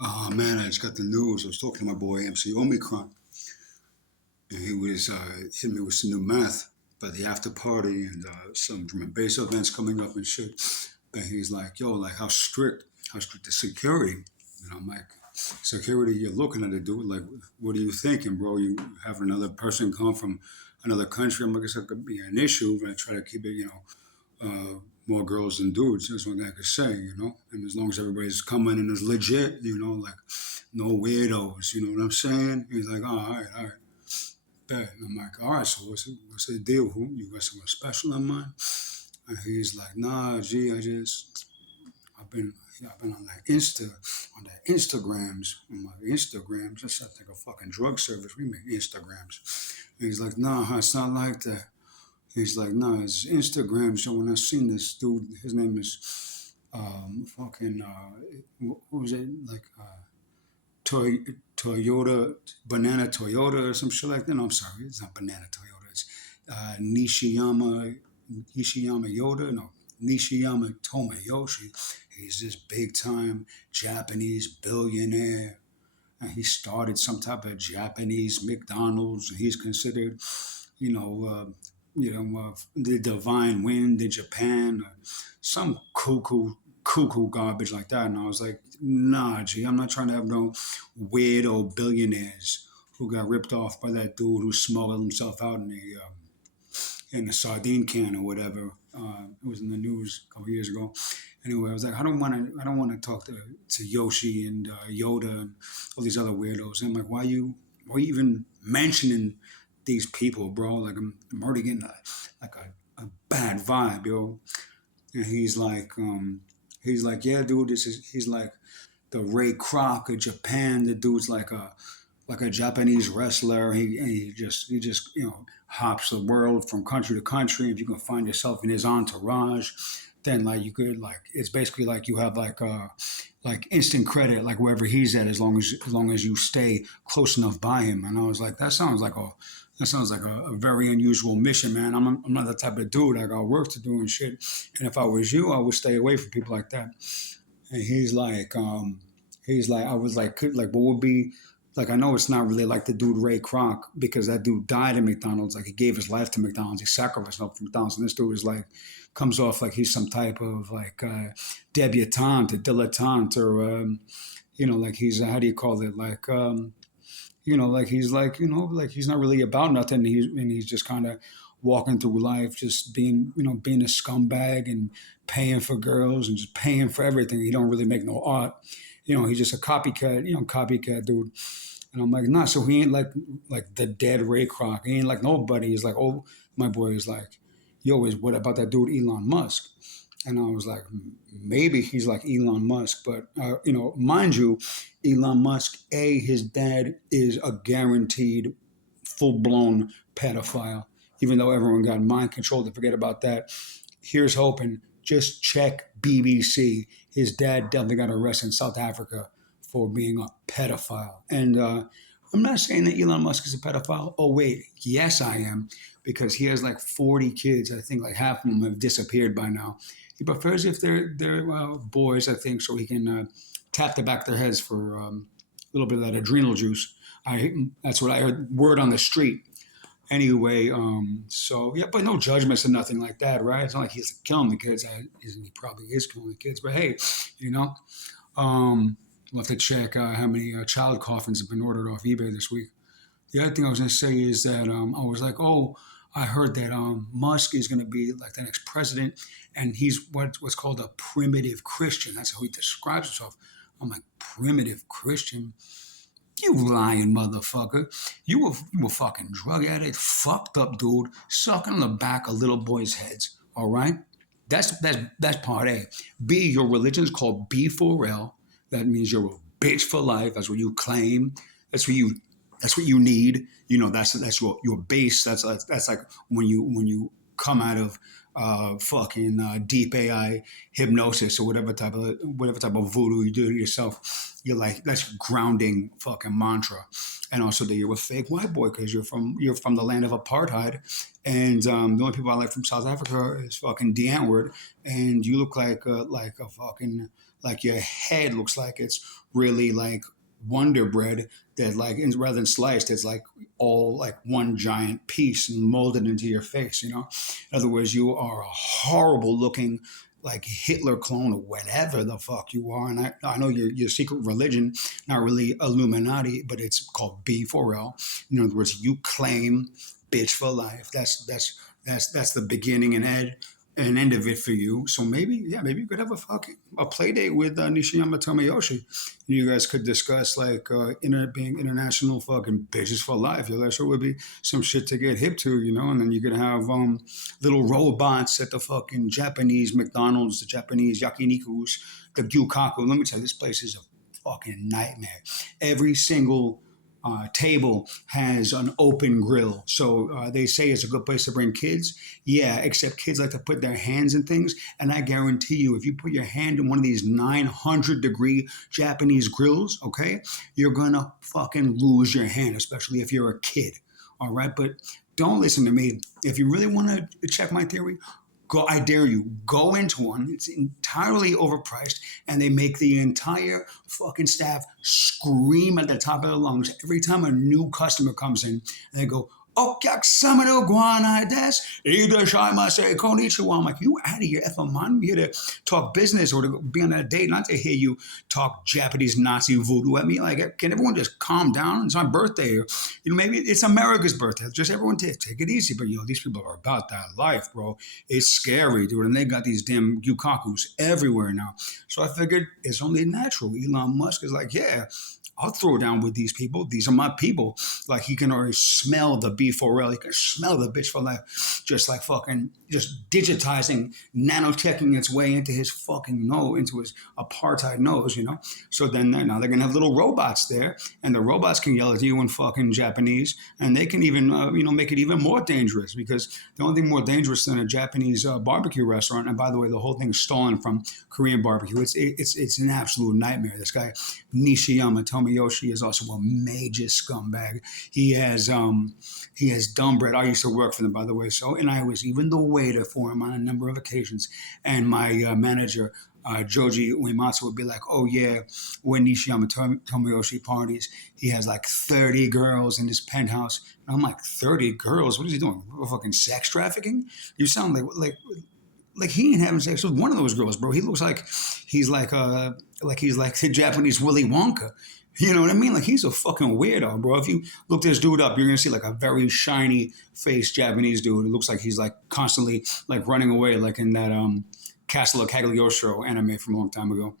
Oh man, I just got the news. I was talking to my boy MC Omicron, and he was hitting me with some new math about the after party and some drum and bass events coming up and shit. And he's like, "Yo, like how strict the security?" And I'm like, "Security? You're looking at it, dude. Like, what are you thinking, bro? You have another person come from another country? I'm like, it's not gonna be an issue, but I try to keep it, more girls than dudes. That's what I could say, you know. And as long as everybody's coming and is legit, like no weirdos. You know what I'm saying? He's like, oh, all right, bet. And I'm like, all right. So what's the deal? Who you got something special in mind? And he's like, nah, gee, I've been I've been on the Instagrams, on my Instagrams. Just like a fucking drug service. We make Instagrams. And he's like, nah, it's not like that. He's like, no, it's Instagram. So when I seen this dude, his name is fucking what was it like Toy, Toyota Banana Toyota or some shit like that? No, I'm sorry, it's not Banana Toyota. It's Nishiyama Yoda. No, Nishiyama Tomoyoshi. He's this big time Japanese billionaire. And he started some type of Japanese McDonald's. And he's considered, you know, the divine wind in Japan, or some cuckoo garbage like that. And I was like, nah, G, I'm not trying to have no weirdo billionaires who got ripped off by that dude who smuggled himself out in a sardine can or whatever. It was in the news a couple years ago. Anyway, I was like, I don't want to talk to Yoshi and Yoda and all these other weirdos. And I'm like, why are you even mentioning these people, bro? Like I'm already getting a bad vibe, yo. And he's like, yeah, dude, he's like the Ray Kroc of Japan. The dude's like a Japanese wrestler. He just hops the world from country to country. If you can find yourself in his entourage, then like you could like it's basically like you have like instant credit like wherever he's at as long as you stay close enough by him. And I was like, that sounds like a very unusual mission, man. I'm not that type of dude. I got work to do and shit. And if I was you, I would stay away from people like that. And I was like, what would be like? I know it's not really like the dude Ray Kroc because that dude died at McDonald's. Like he gave his life to McDonald's. He sacrificed himself for McDonald's. And this dude is like comes off like he's some type of like debutante, a dilettante, or like he's how do you call it? Like like he's like he's not really about nothing. He's just kind of walking through life, just being a scumbag and paying for girls and just paying for everything. He don't really make no art. He's just a copycat dude. And I'm like, nah. So he ain't like the dead Ray Kroc. He ain't like nobody. He's like, oh, my boy is like, yo, is what about that dude Elon Musk? And I was like, maybe he's like Elon Musk, but mind you, Elon Musk, his dad is a guaranteed full blown pedophile. Even though everyone got mind control to forget about that, here's hoping. Just check BBC. His dad definitely got arrested in South Africa for being a pedophile. And I'm not saying that Elon Musk is a pedophile. Oh wait, yes I am, because he has like 40 kids. I think like half of them have disappeared by now. He prefers if they're boys, I think, so he can tap the back of their heads for a little bit of that adrenal juice. That's what I heard. Word on the street. Anyway, so yeah, but no judgments and nothing like that, right? It's not like he's killing the kids. He probably is killing the kids, but hey, you know, we'll have to check how many child coffins have been ordered off eBay this week. The other thing I was going to say is that I was like, oh, I heard that Musk is going to be like the next president, and he's what's called a primitive Christian. That's how he describes himself. I'm like, primitive Christian? You lying motherfucker. You were fucking drug addict, fucked up dude, sucking on the back of little boys' heads. All right? That's part A. B, your religion's called B4L. That means you're a bitch for life. That's what you claim. That's what you need. That's your base. That's like when you come out of fucking deep AI hypnosis or whatever type of voodoo you do to yourself. You're like, that's your grounding fucking mantra. And also that you're a fake white boy because you're from the land of apartheid. And the only people I like from South Africa is fucking D Antwoord, and you look like a fucking like your head looks like it's really like Wonder Bread that like rather than sliced, it's like all like one giant piece and molded into your face. In other words, you are a horrible looking like Hitler clone or whatever the fuck you are. And I know your secret religion, not really Illuminati, but it's called B4L. In other words, you claim bitch for life. That's the beginning and end of it for you. So maybe you could have a play date with Nishiyama Tomoyoshi. You guys could discuss like being international fucking bitches for life. That sure would be some shit to get hip to, And then you could have little robots at the fucking Japanese McDonald's, the Japanese yakinikus, the Gyu-Kaku. Let me tell you, this place is a fucking nightmare. Every single table has an open grill. So they say it's a good place to bring kids. Yeah, except kids like to put their hands in things. And I guarantee you, if you put your hand in one of these 900-degree Japanese grills, okay, you're going to fucking lose your hand, especially if you're a kid. All right. But don't listen to me. If you really want to check my theory, I dare you, go into one. It's entirely overpriced, and they make the entire fucking staff scream at the top of their lungs every time a new customer comes in. And they go, "Okyaksama no guanai desu, irashaimase konnichiwa." I'm like, you out of your effing mind? I'm here to talk business or to be on a date, not to hear you talk Japanese Nazi voodoo at me. Like, can everyone just calm down? It's my birthday. Or, maybe it's America's birthday. Just everyone take it easy. But, these people are about that life, bro. It's scary, dude. And they got these damn Gyu-Kakus everywhere now. So I figured it's only natural. Elon Musk is like, yeah, I'll throw down with these people. These are my people. Like, he can already smell the B4L. He can smell the bitch for life. Just like fucking, just digitizing, nanoteching its way into his fucking nose, into his apartheid nose, So then now they're going to have little robots there. And the robots can yell at you in fucking Japanese. And they can even, make it even more dangerous. Because the only thing more dangerous than a Japanese barbecue restaurant, and by the way, the whole thing's stolen from Korean barbecue. It's an absolute nightmare. This guy, Nishiyama Tomoyoshi, is also a major scumbag. He has dumb bread. I used to work for them, by the way. And I was even the waiter for him on a number of occasions. And my manager, Joji Uematsu, would be like, "Oh yeah, when Nishiyama Tomoyoshi parties, he has like 30 girls in his penthouse." And I'm like, 30 girls? What is he doing? Fucking sex trafficking? You sound like he ain't having sex with one of those girls, bro. He looks like he's like the Japanese Willy Wonka. You know what I mean? Like, he's a fucking weirdo, bro. If you look this dude up, you're gonna see like a very shiny faced Japanese dude. It looks like he's like constantly like running away, like in that Castle of Cagliostro anime from a long time ago.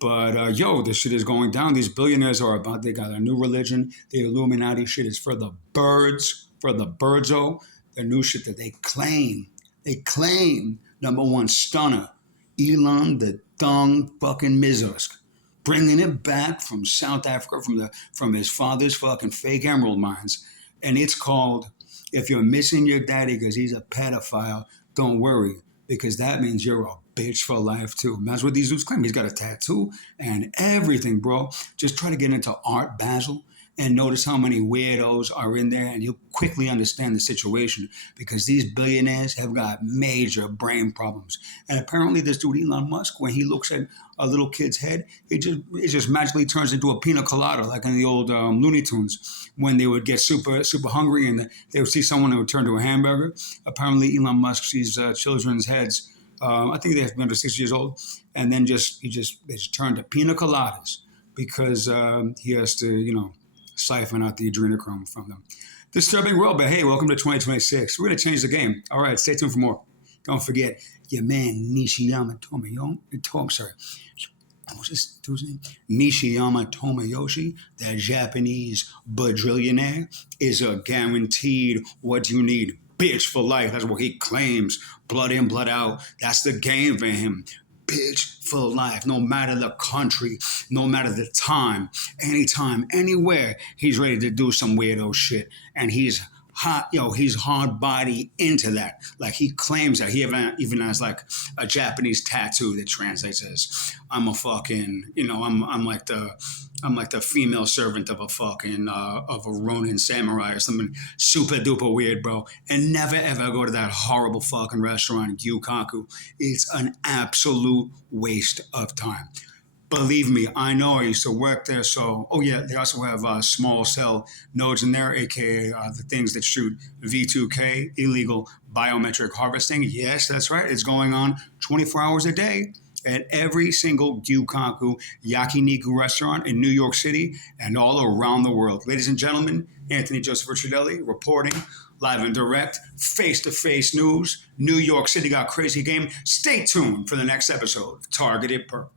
But this shit is going down. These billionaires are about, they got a new religion. The Illuminati shit is for the birds, for the birdzo. The new shit that they claim. Number one stunner, Elon the Dung fucking Mizusk, bringing it back from South Africa, from his father's fucking fake emerald mines. And it's called, if you're missing your daddy because he's a pedophile, don't worry, because that means you're a bitch for life too. And that's what these dudes claim. He's got a tattoo and everything, bro. Just try to get into Art Basel and notice how many weirdos are in there, and you'll quickly understand the situation, because these billionaires have got major brain problems. And apparently this dude Elon Musk, when he looks at a little kid's head, it just magically turns into a pina colada, like in the old Looney Tunes, when they would get super hungry and they would see someone who would turn to a hamburger. Apparently Elon Musk sees children's heads, I think they have to be under 6 years old, and then they just turn to pina coladas, because he has to, siphon out the adrenochrome from them. Disturbing world, but hey, welcome to 2026. We're going to change the game. All right, stay tuned for more. Don't forget, your man Nishiyama what's this dude's name? Nishiyama Tomoyoshi, that Japanese bajillionaire, is a guaranteed what you need bitch for life. That's what he claims. Blood in, blood out. That's the game for him. Bitch for life, no matter the country, no matter the time, anytime, anywhere, he's ready to do some weirdo shit. And he's hot, he's hard body into that. Like, he claims that he even has like a Japanese tattoo that translates as, I'm a fucking, I'm like the I'm like the female servant of a fucking of a Ronin samurai or something super duper weird, bro. And never ever go to that horrible fucking restaurant, Gyu-Kaku. It's an absolute waste of time. Believe me, I know. I used to work there. So, oh yeah, they also have small cell nodes in there, aka the things that shoot V2K, illegal biometric harvesting. Yes, that's right. It's going on 24 hours a day at every single Gyu-Kaku yakiniku restaurant in New York City and all around the world. Ladies and gentlemen, Anthony Joseph Ricciardelli reporting live and direct, face-to-face news. New York City got crazy game. Stay tuned for the next episode of Targeted Perp.